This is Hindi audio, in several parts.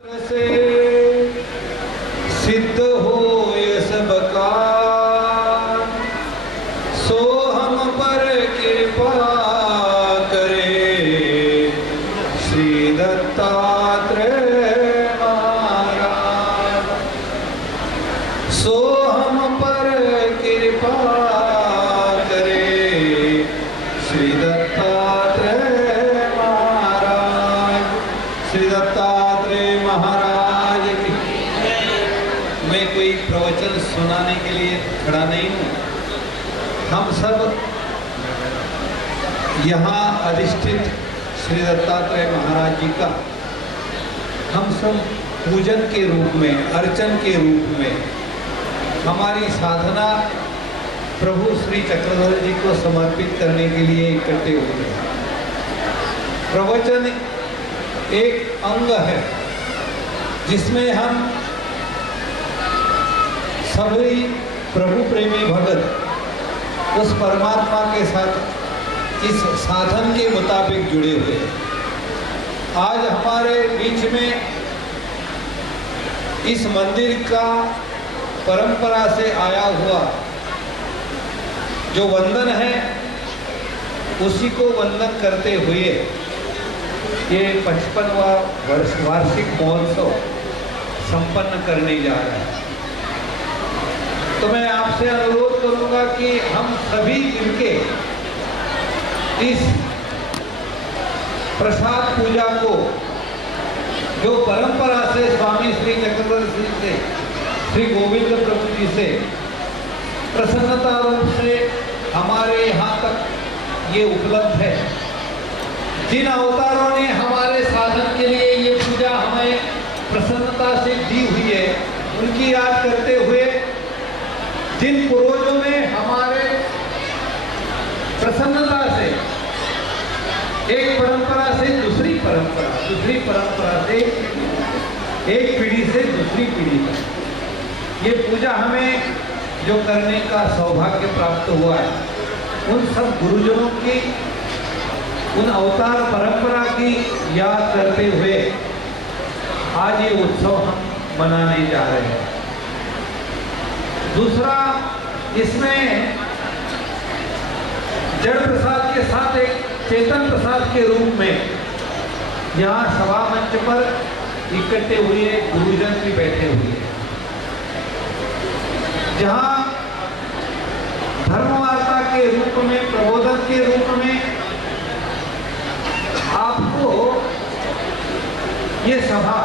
से सिद्ध हो ये सब का, सो हम पर कृपा करे श्री दत्तात्रेय महाराज। सो हम पर कृपा करे श्री दत्तात्रेय महाराज। श्री दत्तात्रेय महाराज की। मैं कोई प्रवचन सुनाने के लिए खड़ा नहीं हूँ। हम सब यहाँ अधिष्ठित श्री दत्तात्रेय महाराज जी का हम सब पूजन के रूप में, अर्चन के रूप में हमारी साधना प्रभु श्री चक्रधर जी को समर्पित करने के लिए इकट्ठे हुए हैं। प्रवचन एक अंग है जिसमें हम सभी प्रभु प्रेमी भगत उस परमात्मा के साथ इस साधन के मुताबिक जुड़े हुए हैं। आज हमारे बीच में इस मंदिर का परंपरा से आया हुआ जो वंदन है, उसी को वंदन करते हुए ये 55वां वार्षिक महोत्सव संपन्न करने जा रहा है। तो मैं आपसे अनुरोध करूंगा कि हम सभी मिलके इस प्रसाद पूजा को, जो परंपरा से स्वामी श्री चक्रधर सिंह से, श्री गोविंद प्रभु जी से प्रसन्नता रूप से हमारे यहाँ तक ये उपलब्ध है, जिन अवतारों ने हमारे साधन के लिए ये पूजा हमें प्रसन्नता से दी हुई है, उनकी याद करते हुए जिन पूर्वजों ने हमारे प्रसन्नता से एक परंपरा से दूसरी परंपरा, दूसरी परंपरा से एक पीढ़ी से दूसरी पीढ़ी तक ये पूजा हमें जो करने का सौभाग्य प्राप्त हुआ है, उन सब गुरुजनों की, उन अवतार परंपरा की याद करते हुए आज ये उत्सव हम मनाने जा रहे हैं। दूसरा, इसमें जड़ प्रसाद के साथ एक चेतन प्रसाद के रूप में यहाँ सभा मंच पर इकट्ठे हुए गुरुजन भी बैठे हुए हैं, जहाँ धर्मवार्ता के रूप में, प्रबोधन के रूप में आपको ये सभा,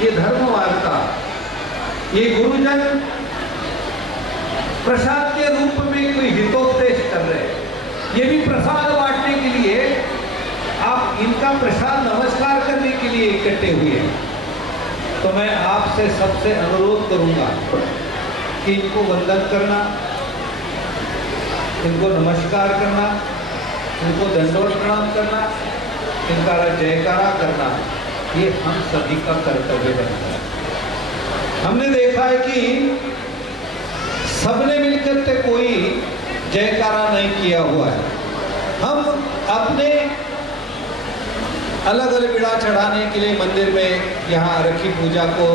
ये धर्मवार्ता, ये गुरुजन प्रसाद के रूप में कोई हितोपदेश कर रहे हैं। ये भी प्रसाद बांटने के लिए, आप इनका प्रसाद नमस्कार करने के लिए इकट्ठे हुए हैं। तो मैं आपसे सबसे अनुरोध करूंगा कि इनको वंदन करना, इनको नमस्कार करना, इनको दंडवत प्रणाम करना, इनका जयकारा करना, ये हम सभी का कर्तव्य बनता है। हमने देखा है कि सबने मिलकर के कोई जयकारा नहीं किया हुआ है। हम अपने अलग अलग बिड़ा चढ़ाने के लिए मंदिर में यहाँ रखी पूजा को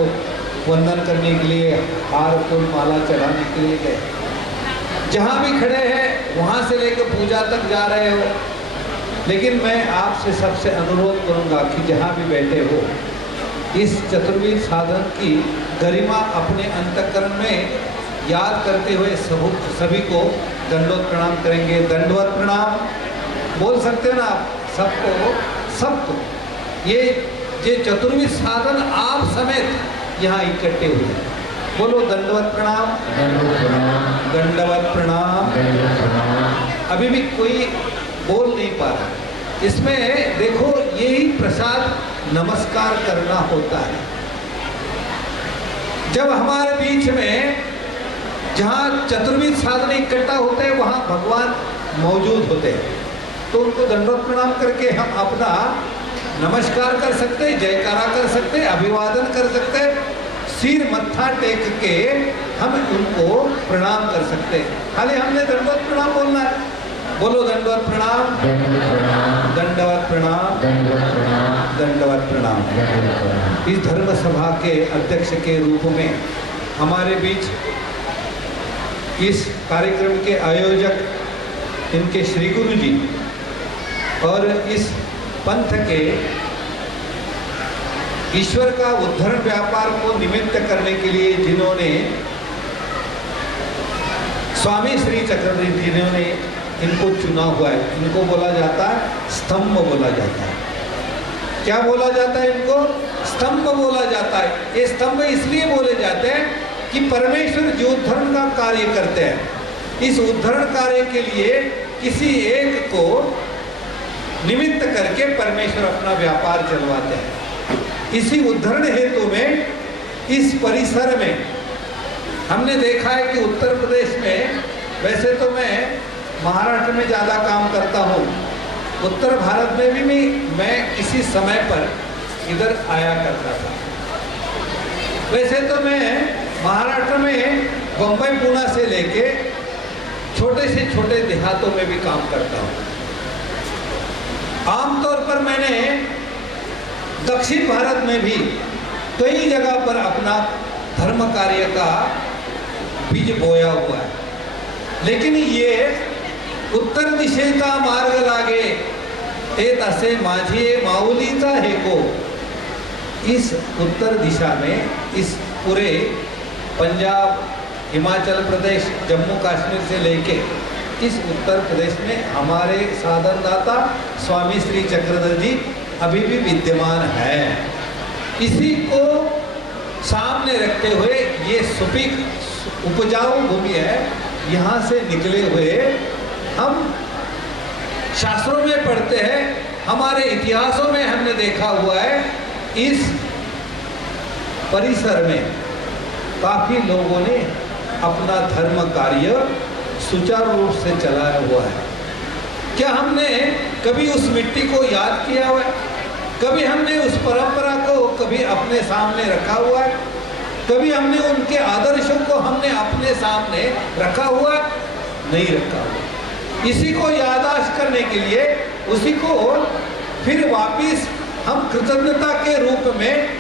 वंदन करने के लिए हार फूल माला चढ़ाने के लिए गए। जहाँ भी खड़े हैं वहाँ से लेकर पूजा तक जा रहे हो, लेकिन मैं आपसे सबसे अनुरोध करूँगा कि जहाँ भी बैठे हो, इस चतुर्विध साधन की गरिमा अपने अंतःकरण में याद करते हुए सभी को दंडवत प्रणाम करेंगे। दंडवत प्रणाम बोल सकते हैं ना आप सबको, सबको। ये चतुर्विध साधन आप समेत यहाँ इकट्ठे हुए हैं। बोलो दंडवत प्रणाम, दंडवत प्रणाम। अभी भी कोई बोल नहीं पा रहा। इसमें देखो, यही प्रसाद नमस्कार करना होता है। जब हमारे बीच में जहाँ चतुर्विध साधन इकट्ठा होते हैं, वहाँ भगवान मौजूद होते हैं, तो उनको दंडवत प्रणाम करके हम अपना नमस्कार कर सकते हैं, जयकारा कर सकते हैं, अभिवादन कर सकते हैं, सिर मत्था टेक के हम उनको प्रणाम कर सकते हैं। खाली हमने दंडवत प्रणाम बोलना है। बोलो दंडवत प्रणाम, दंडवत प्रणाम, दंडवत प्रणाम। दंडवत प्रणाम। इस धर्म सभा के अध्यक्ष के रूप में हमारे बीच इस कार्यक्रम के आयोजक इनके श्री गुरु जी और इस पंथ के ईश्वर का उद्धरण व्यापार को निमित्त करने के लिए जिन्होंने स्वामी श्री चक्रधर जिन्होंने इनको चुना हुआ है, इनको बोला जाता है स्तंभ बोला जाता है। क्या बोला जाता है इनको? स्तंभ बोला जाता है। ये स्तंभ इसलिए बोले जाते हैं कि परमेश्वर जो उद्धरण का कार्य करते हैं, इस उद्धरण कार्य के लिए किसी एक को निमित्त करके परमेश्वर अपना व्यापार चलवाते हैं। इसी उद्धरण हेतु में इस परिसर में हमने देखा है कि उत्तर प्रदेश में, वैसे तो मैं महाराष्ट्र में ज़्यादा काम करता हूँ, उत्तर भारत में भी मैं इसी समय पर इधर आया करता था। वैसे तो मैं महाराष्ट्र में बम्बई पुणे से लेके छोटे से छोटे देहातों में भी काम करता हूँ। आमतौर पर मैंने दक्षिण भारत में भी कई जगह पर अपना धर्म कार्य का बीज बोया हुआ है, लेकिन ये उत्तर दिशेचा मार्ग लागे ते तसे माझी माऊलीचा हेको, इस उत्तर दिशा में, इस पूरे पंजाब, हिमाचल प्रदेश, जम्मू कश्मीर से लेके इस उत्तर प्रदेश में हमारे साधनदाता स्वामी श्री चक्रधर जी अभी भी विद्यमान है। इसी को सामने रखते हुए ये सुपीक उपजाऊ भूमि है, यहाँ से निकले हुए हम शास्त्रों में पढ़ते हैं, हमारे इतिहासों में हमने देखा हुआ है, इस परिसर में काफी लोगों ने अपना धर्म कार्य सुचारू रूप से चलाया हुआ है। क्या हमने कभी उस मिट्टी को याद किया हुआ है? कभी हमने उस परंपरा को कभी अपने सामने रखा हुआ है? कभी हमने उनके आदर्शों को हमने अपने सामने रखा हुआ है? नहीं रखा हुआ। इसी को याददाश्त करने के लिए, उसी को फिर वापिस हम कृतज्ञता के रूप में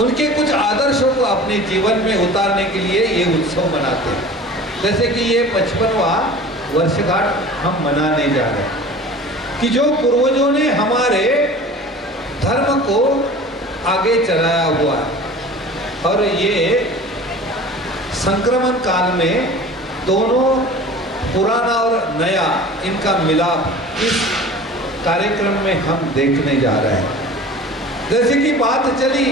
उनके कुछ आदर्शों को अपने जीवन में उतारने के लिए ये उत्सव मनाते हैं। जैसे कि ये 55वां वर्षगांठ हम मनाने जा रहे हैं कि जो पूर्वजों ने हमारे धर्म को आगे चलाया हुआ है, और ये संक्रमण काल में दोनों पुराना और नया इनका मिलाप इस कार्यक्रम में हम देखने जा रहे हैं। जैसे कि बात चली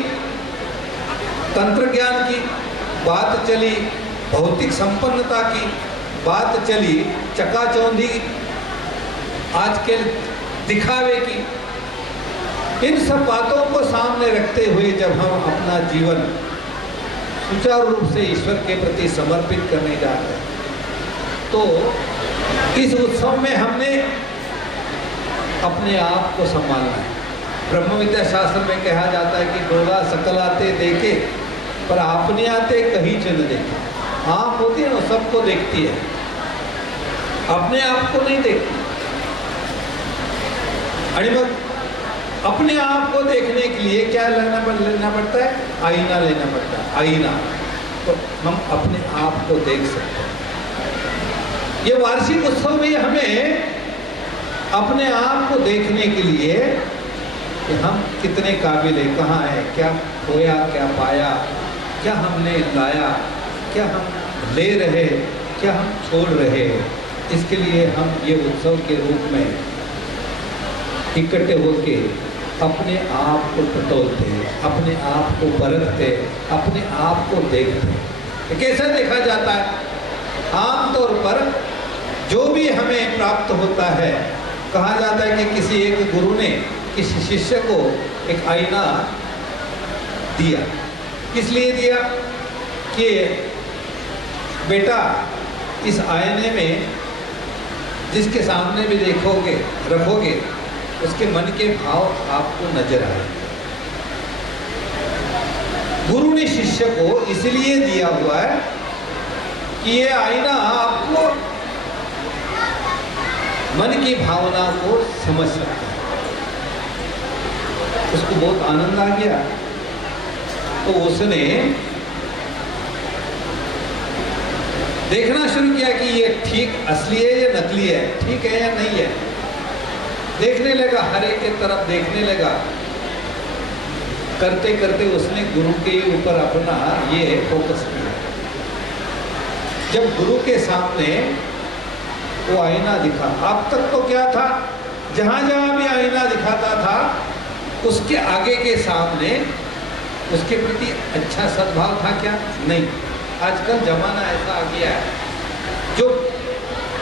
तंत्र ज्ञान की, बात चली भौतिक संपन्नता की, बात चली चकाचौंधी आज के दिखावे की, इन सब बातों को सामने रखते हुए जब हम अपना जीवन सुचारू रूप से ईश्वर के प्रति समर्पित करने जा रहे हैं, तो इस उत्सव में हमने अपने आप को संभालना है। ब्रह्म विद्या शास्त्र में कहा जाता है कि डोला सकल आते देखे पर आपने आते कहीं चल देखे। आँख होती है ना, सबको देखती है, अपने आप को नहीं देखती। अणिमक अपने आप को देखने के लिए क्या लेना पड़ता है? आईना लेना पड़ता है। आईना तो हम अपने आप को देख सकते हैं। ये वार्षिक उत्सव में हमें अपने आप को देखने के लिए कि हम कितने काबिल हैं, कहाँ हैं, क्या खोया, क्या पाया, क्या हमने लाया, क्या हम ले रहे, क्या हम छोड़ रहे, इसके लिए हम ये उत्सव के रूप में इकट्ठे होके अपने आप को टटोलते, अपने आप को परखते, अपने आप को देखते। कैसे देखा जाता है? आमतौर पर जो भी हमें प्राप्त होता है, कहा जाता है कि किसी एक गुरु ने किसी शिष्य को एक आईना दिया। किस लिए दिया? कि बेटा इस आईने में जिसके सामने भी देखोगे, रखोगे, उसके मन के भाव आपको नजर आए। गुरु ने शिष्य को इसलिए दिया हुआ है कि ये आईना आपको मन की भावना को समझ सकता है। उसको बहुत आनंद आ गया, तो उसने देखना शुरू किया कि ये ठीक असली है या नकली है, ठीक है या नहीं है। देखने लगा, हर एक की तरफ देखने लगा। करते करते उसने गुरु के ऊपर अपना ये फोकस किया। जब गुरु के सामने वो आईना दिखा, अब तक तो क्या था, जहां जहां भी आईना दिखाता था उसके आगे के सामने उसके प्रति अच्छा सद्भाव था क्या? नहीं। आजकल जमाना ऐसा आ गया है, जो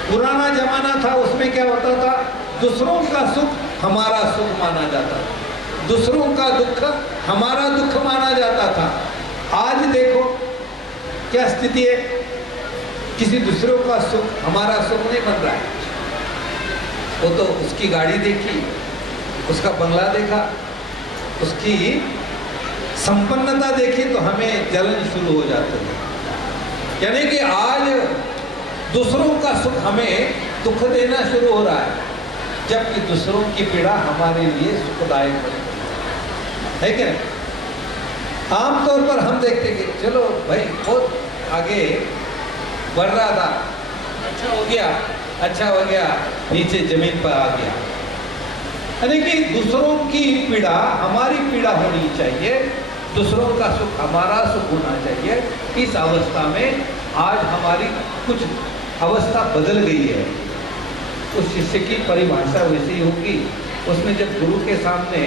पुराना जमाना था उसमें क्या होता था, दूसरों का सुख हमारा सुख माना जाता था, दूसरों का दुख हमारा दुख माना जाता था। आज देखो क्या स्थिति है, किसी दूसरों का सुख हमारा सुख नहीं बन रहा है। वो तो उसकी गाड़ी देखी, उसका बंगला देखा, उसकी संपन्नता देखी तो हमें जलन शुरू हो जाती है। यानी कि आज दूसरों का सुख हमें दुख देना शुरू हो रहा है, जबकि दूसरों की पीड़ा हमारे लिए सुखदायक है क्या? आमतौर पर हम देखते कि चलो भाई बहुत आगे बढ़ रहा था, अच्छा हो गया, नीचे जमीन पर आ गया। यानी कि दूसरों की पीड़ा हमारी पीड़ा होनी चाहिए, दूसरों का सुख हमारा सुख होना चाहिए। इस अवस्था में आज हमारी कुछ अवस्था बदल गई है। उस शिष्य की परिभाषा वैसी ही होगी। उसने जब गुरु के सामने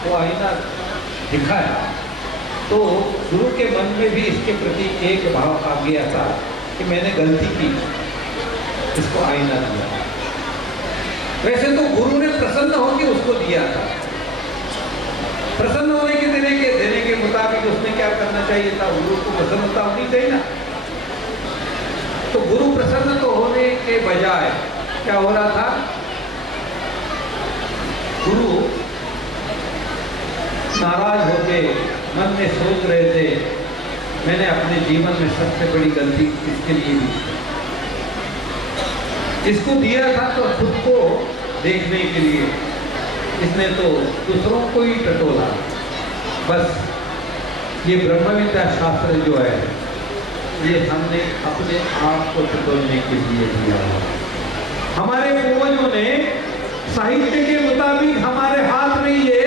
वो आईना दिखाया तो गुरु के मन में भी इसके प्रति एक भाव आ गया था कि मैंने गलती की, इसको आईना दिया। वैसे तो गुरु ने प्रसन्न होकर उसको दिया था, प्रसन्न होने के देने के मुताबिक उसने क्या करना चाहिए था, गुरु को प्रसन्नता होनी चाहिए ना। तो गुरु प्रसन्न तो होने के बजाय क्या हो रहा था, गुरु नाराज होके मन में सोच रहे थे मैंने अपने जीवन में सबसे बड़ी गलती किसके लिए की। इसको दिया था तो खुद को देखने के लिए, इसने तो दूसरों को ही टटोला। बस ये ब्रह्म विद्या शास्त्र जो है ये हमने अपने आप को टटोलने के लिए दिया है। हमारे पूर्वजों ने साहित्य के मुताबिक हमारे हाथ में ये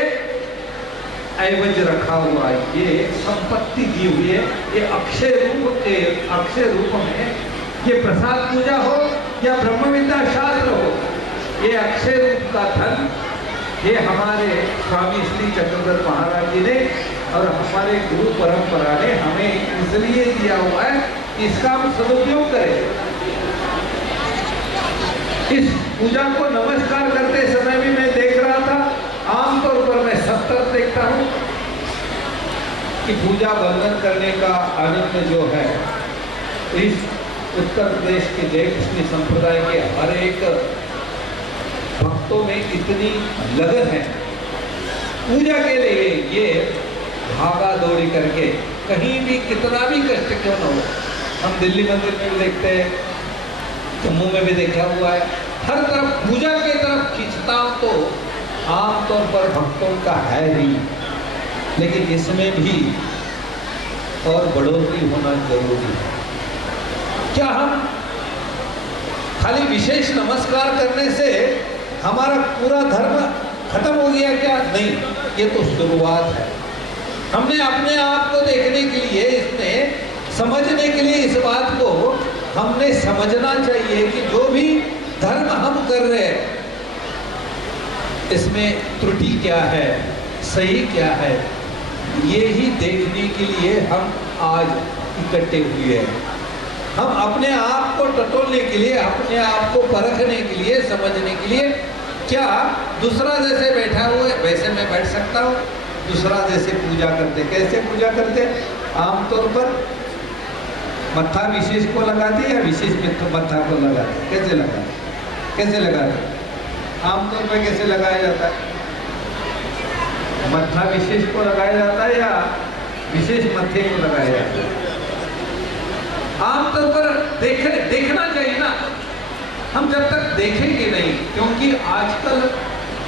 ऐवज रखा हुआ है, ये संपत्ति दी हुई है, ये अक्षय रूप में ये प्रसाद पूजा हो या ब्रह्म विद्या शास्त्र हो, ये अक्षय रूप का धन ये हमारे स्वामी श्री चक्रधर महाराज जी ने और हमारे गुरु परंपरा ने हमें इसलिए दिया हुआ है, इसका हम सदुपयोग करें। इस पूजा को नमस्कार करते समय भी मैं देख रहा था, आमतौर पर मैं सब तरफ देखता हूँ कि पूजा बंधन करने का आनंद जो है इस उत्तर प्रदेश के जय कृष्ण संप्रदाय के हर एक भक्तों में इतनी लगन है पूजा के लिए। ये भागा दौड़ी करके कहीं भी कितना भी कष्ट क्यों न हो, हम दिल्ली मंदिर में भी देखते हैं, जम्मू में भी देखा हुआ है, हर तरफ पूजा की तरफ खिंचता तो आमतौर पर भक्तों का है ही, लेकिन इसमें भी और बढ़ोतरी होना जरूरी है। क्या हम खाली विशेष नमस्कार करने से हमारा पूरा धर्म खत्म हो गया क्या? नहीं, ये तो शुरुआत है। हमने अपने आप को देखने के लिए, इसने समझने के लिए इस बात को हमने समझना चाहिए कि जो भी धर्म हम कर रहे हैं इसमें त्रुटि क्या है, सही क्या है, ये ही देखने के लिए हम आज इकट्ठे हुए हैं। हम अपने आप को टटोलने के लिए, अपने आप को परखने के लिए, समझने के लिए, क्या दूसरा जैसे बैठा हुआ है वैसे मैं बैठ सकता हूँ? दूसरा जैसे पूजा करते, कैसे पूजा करते? आमतौर पर मत्था विशेष को लगाते या विशेष मत्था को लगाते? कैसे लगाते? कैसे लगाते? आमतौर पर कैसे लगाया जाता है? मत्था विशेष को लगाया जाता है या विशेष मत्थे को लगाया जाता है? आमतौर पर देखना चाहिए ना। हम जब तक देखेंगे नहीं, क्योंकि आजकल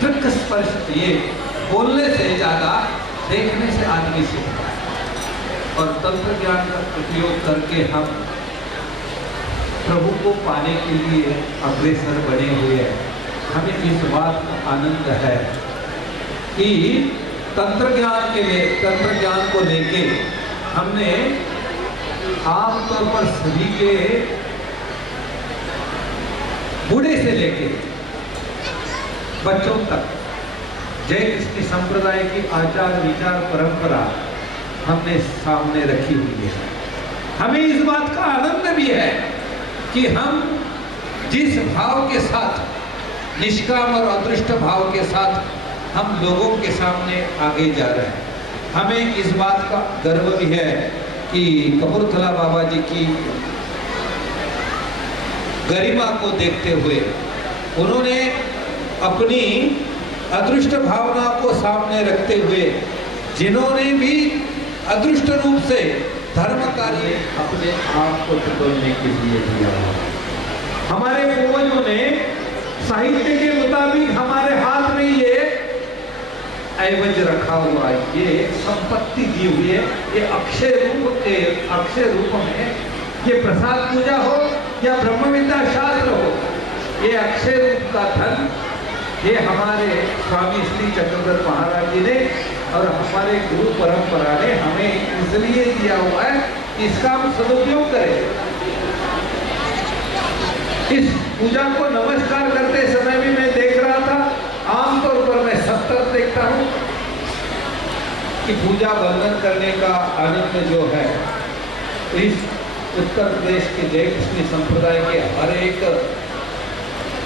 दृक् स्पर्श ये बोलने से ज्यादा देखने से आदमी सीखता है। और तंत्र ज्ञान का उपयोग करके हम प्रभु को पाने के लिए अग्रसर बने हुए हैं। हमें इस बात का आनंद है कि तंत्र ज्ञान को लेके हमने आमतौर पर सभी के बूढ़े से लेके बच्चों तक जय कृष्ण संप्रदाय की आचार विचार परंपरा हमने सामने रखी हुई है। हमें इस बात का आनंद भी है कि हम जिस भाव के साथ, निष्काम और अदृष्ट भाव के साथ हम लोगों के सामने आगे जा रहे हैं। हमें इस बात का गर्व भी है कि कपूरथला बाबा जी की गरिमा को देखते हुए उन्होंने अपनी अदृष्ट भावना को सामने रखते हुए जिन्होंने भी अदृष्ट रूप से धर्म कार्य अपने आप को टटोलने के लिए दिया। हमारे पूर्वजों ने साहित्य के मुताबिक हमारे हाथ में ये ऐवज रखा हुआ है, ये संपत्ति दी हुई है। ये अक्षय रूप में ये प्रसाद पूजा हो या ब्रह्म विद्या शास्त्र हो, ये अक्षय रूप का धन ये हमारे स्वामी श्री चक्रधर महाराज जी ने और हमारे गुरु परंपरा ने हमें इसलिए दिया हुआ है, इसका हम सदुपयोग करें। इस पूजा को नमस्कार करते समय भी मैं देख रहा था, आमतौर पर मैं सब तरफ देखता हूँ कि पूजा वंदन करने का आनंद जो है इस उत्तर प्रदेश के जय कृष्ण संप्रदाय के हर एक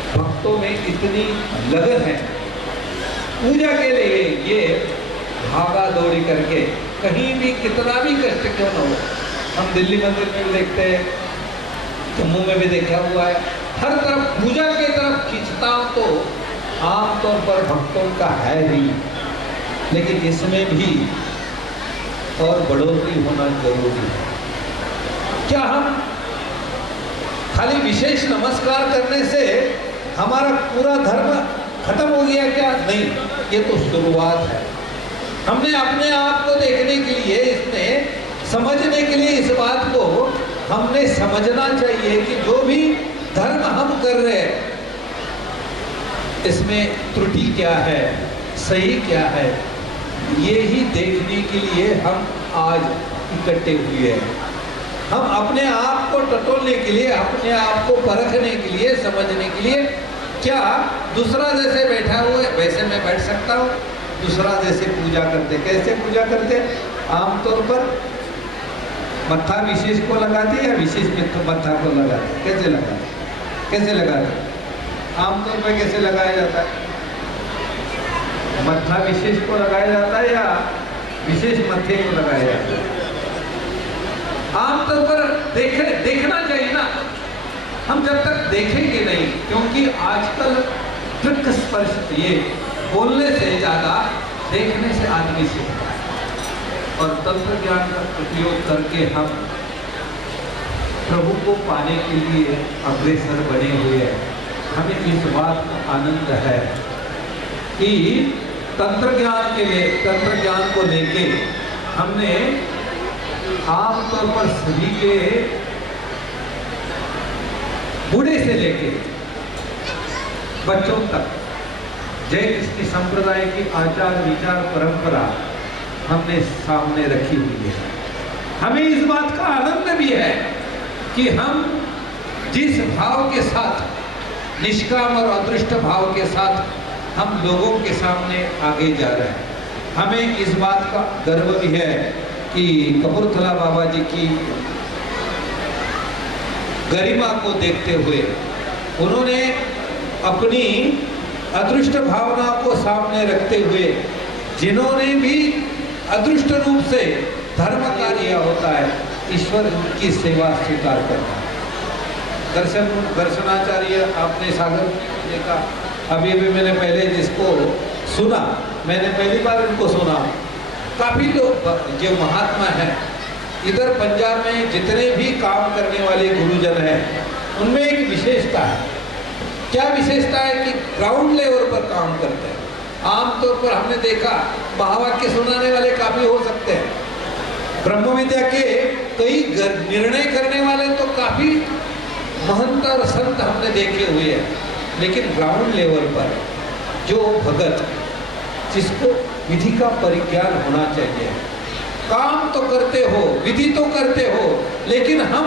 भक्तों में इतनी लगन है पूजा के लिए। ये भागा दौड़ी करके कहीं भी कितना भी कष्ट क्यों न हो, हम दिल्ली मंदिर में भी देखते हैं, जम्मू में भी देखा हुआ है, हर तरफ पूजा के तरफ खींचता तो आमतौर पर भक्तों का है ही, लेकिन इसमें भी और बढ़ोतरी होना जरूरी है। क्या हम खाली विशेष नमस्कार करने से हमारा पूरा धर्म खत्म हो गया क्या? नहीं, ये तो शुरुआत है। हमने अपने आप को देखने के लिए, इसमें समझने के लिए इस बात को हमने समझना चाहिए कि जो भी धर्म हम कर रहे हैं इसमें त्रुटि क्या है, सही क्या है, ये ही देखने के लिए हम आज इकट्ठे हुए हैं। हम अपने आप को टटोलने के लिए, अपने आप को परखने के लिए, समझने के लिए, क्या दूसरा जैसे बैठा हुआ है वैसे मैं बैठ सकता हूँ? दूसरा जैसे पूजा करते, कैसे पूजा करते? आमतौर पर मत्था विशेष को लगाते या विशेष मत्था को लगाते? कैसे लगाते? कैसे लगाते? आमतौर पर कैसे लगाया जाता है? मत्था विशेष को लगाया जाता है या विशेष मत्थे को लगाया जाता है? आमतौर पर देखना चाहिए ना। हम जब तक देखेंगे नहीं, क्योंकि आजकल दृक् स्पर्श ये बोलने से ज्यादा देखने से आदमी सीखता है। और तंत्र ज्ञान का उपयोग करके हम प्रभु को पाने के लिए अग्रसर बने हुए हैं। हमें इस बात का आनंद है कि तंत्र ज्ञान को लेके हमने आमतौर पर सभी के बूढ़े से लेके बच्चों तक जय कृष्ण संप्रदाय की आचार विचार परंपरा हमने सामने रखी हुई है। हमें इस बात का आनंद भी है कि हम जिस भाव के साथ, निष्काम और अदृष्ट भाव के साथ हम लोगों के सामने आगे जा रहे हैं। हमें इस बात का गर्व भी है कि कपूरथला बाबा जी की गरिमा को देखते हुए उन्होंने अपनी अदृष्ट भावना को सामने रखते हुए जिन्होंने भी अदृष्ट रूप से धर्म कार्य होता है, ईश्वर की सेवा स्वीकार करता है। दर्शनाचार्य आपने सागर देखा, अभी मैंने पहले जिसको सुना, मैंने पहली बार उनको सुना। काफी लोग जो महात्मा हैं इधर पंजाब में जितने भी काम करने वाले गुरुजन हैं उनमें एक विशेषता है। क्या विशेषता है? कि ग्राउंड लेवल पर काम करते हैं। आमतौर पर हमने देखा महावाक्य सुनाने वाले काफी हो सकते हैं, ब्रह्म विद्या के कई निर्णय करने वाले तो काफी महंत और संत हमने देखे हुए हैं, लेकिन ग्राउंड लेवल पर जो भगत जिसको विधि का परिज्ञान होना चाहिए, काम तो करते हो, विधि तो करते हो, लेकिन हम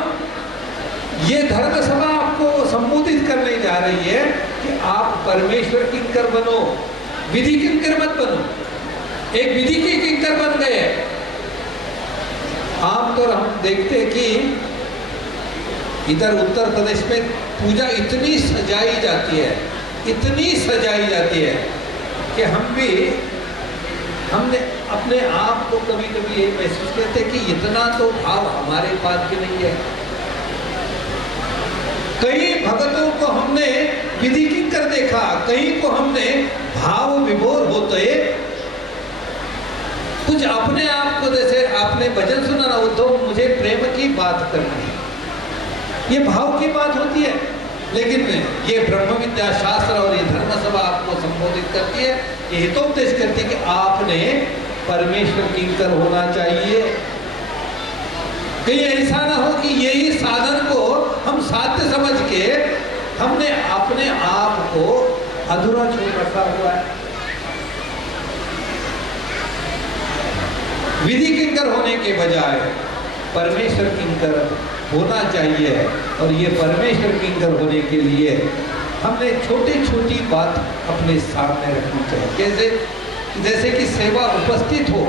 ये धर्म सभा आपको संबोधित करने जा रही है कि आप परमेश्वर किंकर बनो, विधि किंकर मत बनो। एक विधि के किंकर बन गए। आमतौर हम देखते हैं कि इधर उत्तर प्रदेश में पूजा इतनी सजाई जाती है, इतनी सजाई जाती है कि हमने अपने आप को कभी कभी ये महसूस करते कि इतना तो भाव हमारे पास भी नहीं है। कई भगतों को हमने विधि किंकर देखा, कई को हमने भाव विभोर होते कुछ अपने आप को, जैसे आपने भजन सुना ना, वो तो मुझे प्रेम की बात करनी है, ये भाव की बात होती है। लेकिन ये ब्रह्म विद्या शास्त्र और ये धर्म सभा आपको संबोधित करती है, ये हितोपदेश करती है कि आपने परमेश्वर किंकर होना चाहिए। कहीं ऐसा ना हो कि यही साधन को हम साध्य समझ के हमने अपने आप को अधूरा छोड़ रखा हुआ है। विधि किंकर होने के बजाय परमेश्वर किंकर होना चाहिए, और ये परमेश्वर किंकर होने के लिए हमने छोटी छोटी बात अपने सामने रखनी चाहिए। जैसे कि सेवा उपस्थित हो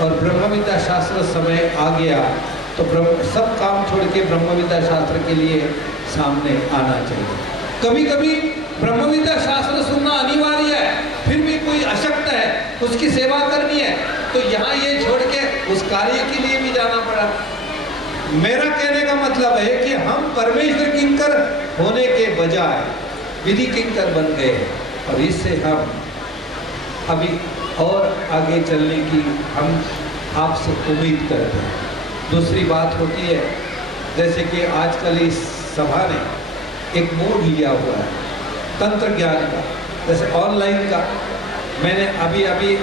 और ब्रह्म विद्या शास्त्र समय आ गया तो सब काम छोड़ के ब्रह्म विद्या शास्त्र के लिए सामने आना चाहिए। कभी कभी ब्रह्म विद्या शास्त्र सुनना अनिवार्य है, फिर भी कोई अशक्त है, उसकी सेवा करनी है, तो यहाँ ये छोड़ के उस कार्य के लिए भी जाना पड़ा। मेरा कहने का मतलब है कि हम परमेश्वर किंकर होने के बजाय विधि किंकर बन गए, और इससे हम अभी और आगे चलने की हम आपसे उम्मीद करते हैं। दूसरी बात होती है, जैसे कि आजकल इस सभा ने एक मोड लिया हुआ है तंत्र ज्ञान का, जैसे ऑनलाइन का। मैंने अभी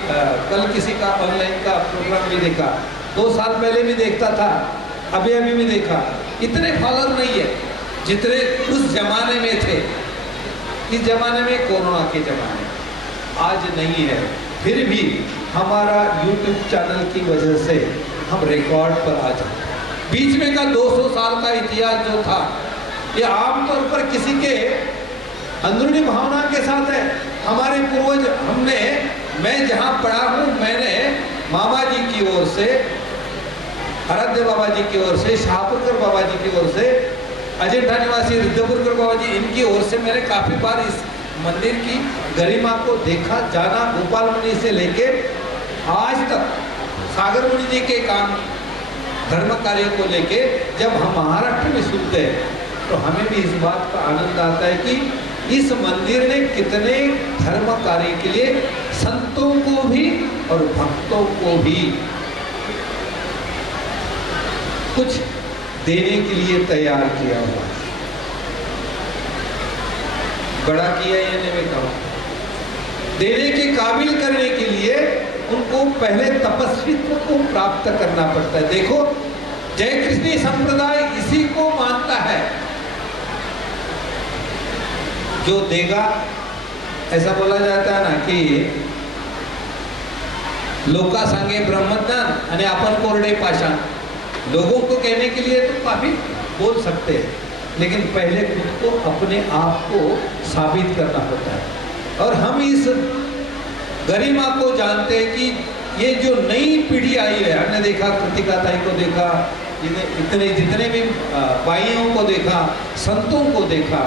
कल किसी का ऑनलाइन का प्रोग्राम भी देखा, 2 साल पहले भी देखता था, अभी भी देखा। इतने फॉलोअर नहीं है जितने उस जमाने में थे। इस जमाने में, कोरोना के जमाने में, आज नहीं है, फिर भी हमारा YouTube चैनल की वजह से हम रिकॉर्ड पर आ जाते। बीच में का 200 साल का इतिहास जो था, ये आमतौर पर किसी के अंदरूनी भावना के साथ है। हमारे पूर्वज मैं जहाँ पढ़ा हूँ, मैंने मामा जी की ओर से, आराध्य बाबा जी की ओर से, शाहपुरकर बाबा जी की ओर से, अजंठा निवासी रिद्धपुरकर बाबा जी, इनकी ओर से मैंने काफी बार इस मंदिर की गरिमा को देखा जाना। गोपाल मुनि से लेके आज तक सागर मुनि जी के काम, धर्म कार्य को लेके जब हम महाराष्ट्र में सुनते हैं तो हमें भी इस बात का आनंद आता है कि इस मंदिर ने कितने धर्म कार्य के लिए संतों को भी और भक्तों को भी कुछ देने के लिए तैयार किया हुआ है। बड़ा किया या नहीं कहा, देने के काबिल करने के लिए उनको पहले तपस्वित्व को प्राप्त करना पड़ता है। देखो, जय कृष्ण संप्रदाय इसी को मानता है, जो देगा, ऐसा बोला जाता है ना कि लोका सांगे ब्रह्मज्ञान आणि आपण कोरडे पाषाण। लोगों को कहने के लिए तो काफी बोल सकते हैं, लेकिन पहले खुद को, अपने आप को साबित करना होता है। और हम इस गरिमा को जानते हैं कि ये जो नई पीढ़ी आई है, हमने देखा कृतिका ताई को देखा, जितने भी बाइयों को देखा, संतों को देखा,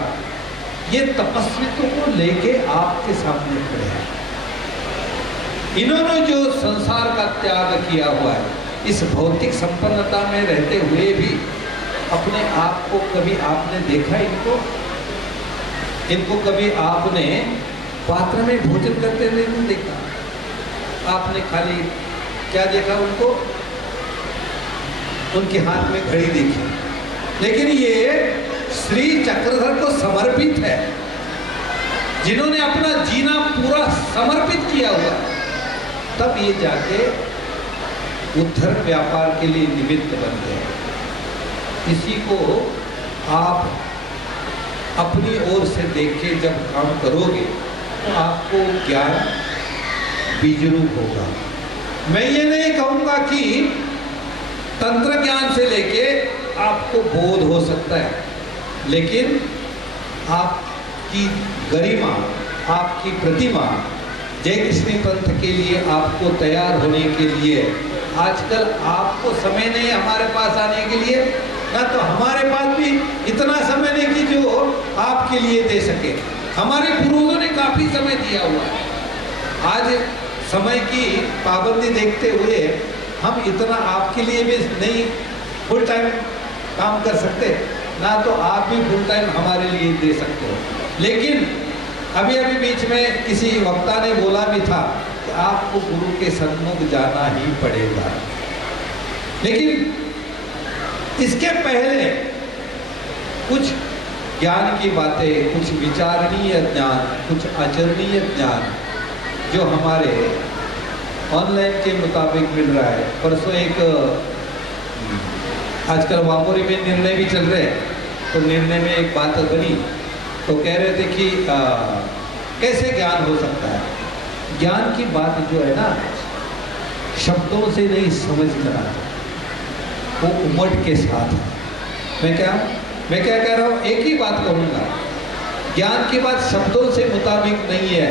ये तपस्वित्व को लेके आपके सामने खड़े हैं। इन्होंने जो संसार का त्याग किया हुआ है, इस भौतिक संपन्नता में रहते हुए भी अपने आप को कभी आपने देखा इनको कभी आपने पात्र में भोजन करते हुए नहीं देखा। आपने खाली क्या देखा उनको? उनके हाथ में घड़ी देखी। लेकिन ये श्री चक्रधर को समर्पित है। जिन्होंने अपना जीना पूरा समर्पित किया हुआ, तब ये जाके उद्धर व्यापार के लिए निमित्त बनते हैं। इसी को आप अपनी ओर से देख के जब काम करोगे तो आपको ज्ञान बीजरूप होगा। मैं ये नहीं कहूँगा कि तंत्र ज्ञान से लेके आपको बोध हो सकता है, लेकिन आपकी गरिमा, आपकी प्रतिमा जय कृष्ण पंथ के लिए आपको तैयार होने के लिए, आजकल आपको समय नहीं हमारे पास आने के लिए, ना तो हमारे पास भी इतना समय नहीं कि जो आपके लिए दे सके। हमारे पूर्वजों ने काफी समय दिया हुआ है। आज समय की पाबंदी देखते हुए हम इतना आपके लिए भी नहीं फुल टाइम काम कर सकते, ना तो आप भी फुल टाइम हमारे लिए दे सकते हो। लेकिन अभी अभी बीच में किसी वक्ता ने बोला भी था कि आपको गुरु के सन्मुख जाना ही पड़ेगा। लेकिन इसके पहले कुछ ज्ञान की बातें, कुछ विचारणीय ज्ञान, कुछ आचरणीय ज्ञान जो हमारे ऑनलाइन के मुताबिक मिल रहा है। परसों एक आजकल वामोरी में निर्णय भी चल रहे हैं, तो निर्णय में एक बात बनी, तो कह रहे थे कि कैसे ज्ञान हो सकता है। ज्ञान की बात जो है ना, शब्दों से नहीं समझ में आता, वो उमट के साथ है। मैं क्या कह रहा हूँ, एक ही बात कहूँगा, ज्ञान की बात शब्दों से मुताबिक नहीं है,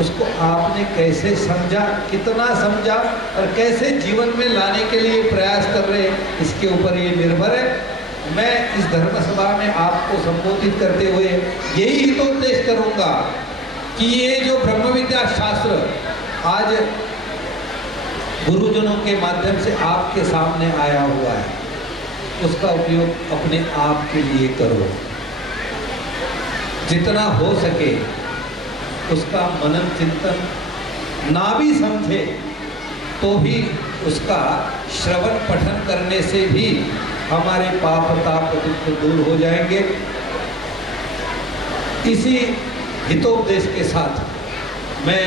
उसको आपने कैसे समझा, कितना समझा और कैसे जीवन में लाने के लिए प्रयास कर रहे हैं, इसके ऊपर ये निर्भर है। मैं इस धर्म सभा में आपको संबोधित करते हुए यही हितोपदेश करूँगा कि ये जो ब्रह्म विद्या शास्त्र आज गुरुजनों के माध्यम से आपके सामने आया हुआ है, उसका उपयोग अपने आप के लिए करो। जितना हो सके उसका मनन चिंतन ना भी समझे तो भी उसका श्रवण पठन करने से भी हमारे पाप ताप दुख दूर हो जाएंगे। इसी हितोपदेश के साथ मैं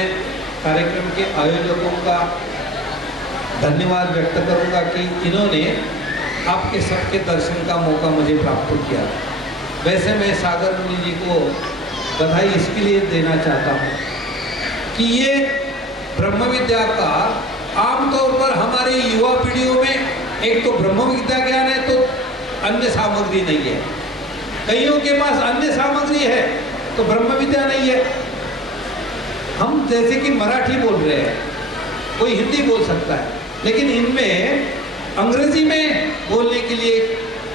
कार्यक्रम के आयोजकों का धन्यवाद व्यक्त करूंगा कि इन्होंने आपके सबके दर्शन का मौका मुझे प्राप्त किया। वैसे मैं सागर मुनि जी को बधाई इसके लिए देना चाहता हूँ कि ये ब्रह्म विद्या का आमतौर पर हमारी युवा पीढ़ियों में एक तो ब्रह्म विद्या ज्ञान है, तो अन्य सामग्री नहीं है। कईयों के पास अन्य सामग्री है तो ब्रह्म विद्या नहीं है। हम जैसे कि मराठी बोल रहे हैं, कोई हिंदी बोल सकता है, लेकिन इनमें अंग्रेजी में बोलने के लिए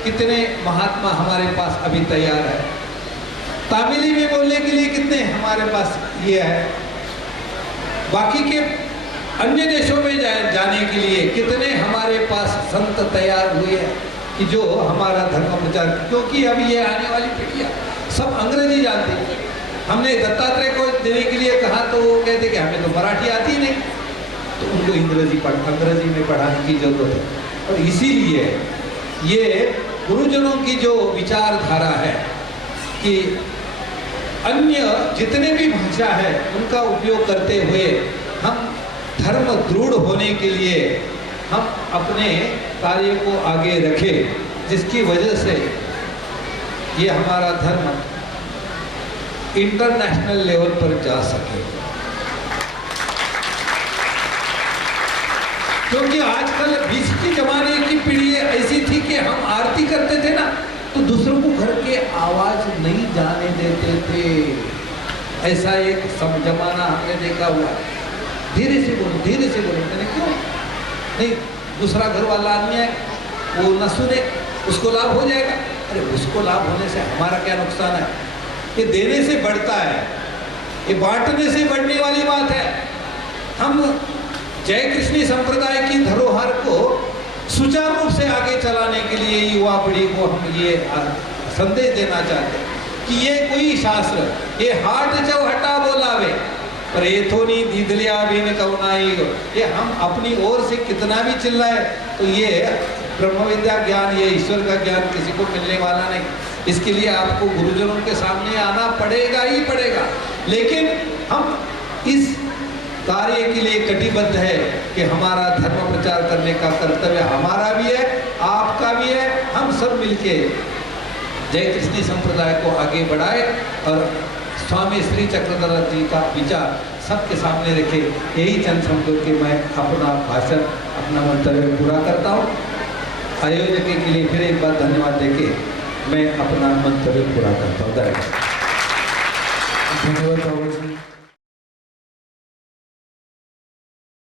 कितने महात्मा हमारे पास अभी तैयार है, तमिली में बोलने के लिए कितने हमारे पास ये है, बाकी के अन्य देशों में जाने के लिए कितने हमारे पास संत तैयार हुए हैं कि जो हमारा धर्म प्रचार, क्योंकि अभी ये आने वाली पीढ़ियाँ सब अंग्रेजी जानती है। हमने दत्तात्रेय को देने के लिए कहा तो वो कहते कि हमें तो मराठी आती नहीं, तो उनको अंग्रेजी में पढ़ाने की जरूरत है। और इसीलिए ये गुरुजनों की जो विचारधारा है कि अन्य जितने भी भाषा है उनका उपयोग करते हुए हम धर्म दृढ़ होने के लिए हम अपने कार्य को आगे रखें, जिसकी वजह से ये हमारा धर्म इंटरनेशनल लेवल पर जा सके। क्योंकि आजकल 20 के जमाने की पीढ़ी ऐसी थी कि हम आरती करते थे ना तो दूसरों को घर के आवाज नहीं जाने देते थे। ऐसा एक सब जमाना हमने देखा हुआ है। धीरे से बोलो, धीरे से बोलो। मैंने क्यों नहीं, दूसरा घर वाला आदमी है वो न सुने, उसको लाभ हो जाएगा। अरे उसको लाभ होने से हमारा क्या नुकसान है? ये देने से बढ़ता है, ये बांटने से बढ़ने वाली बात है। हम जय कृष्ण संप्रदाय की धरोहर को सुचारू रूप से आगे चलाने के लिए युवा पीढ़ी को हम ये संदेश देना चाहते हैं कि ये कोई शास्त्र ये हाट जो हटा बोलावे पर ये थोड़ी दीदलिया भी न कौनाई, ये हम अपनी ओर से कितना भी चिल्लाए तो ये ब्रह्म विद्या ज्ञान, ये ईश्वर का ज्ञान किसी को मिलने वाला नहीं। इसके लिए आपको गुरुजनों के सामने आना पड़ेगा ही पड़ेगा। लेकिन हम इस कार्य के लिए कटिबद्ध है कि हमारा धर्म प्रचार करने का कर्तव्य हमारा भी है, आपका भी है। हम सब मिलके जय कृष्ण संप्रदाय को आगे बढ़ाए और स्वामी श्री चक्रधर जी का विचार सबके सामने रखे। यही चंद समझ के मैं अपना भाषण, अपना मंतव्य पूरा करता हूँ। आयोजक के लिए फिर एक बार धन्यवाद देके मैं अपना मंतव्य पूरा करता हूँ। धन्यवाद।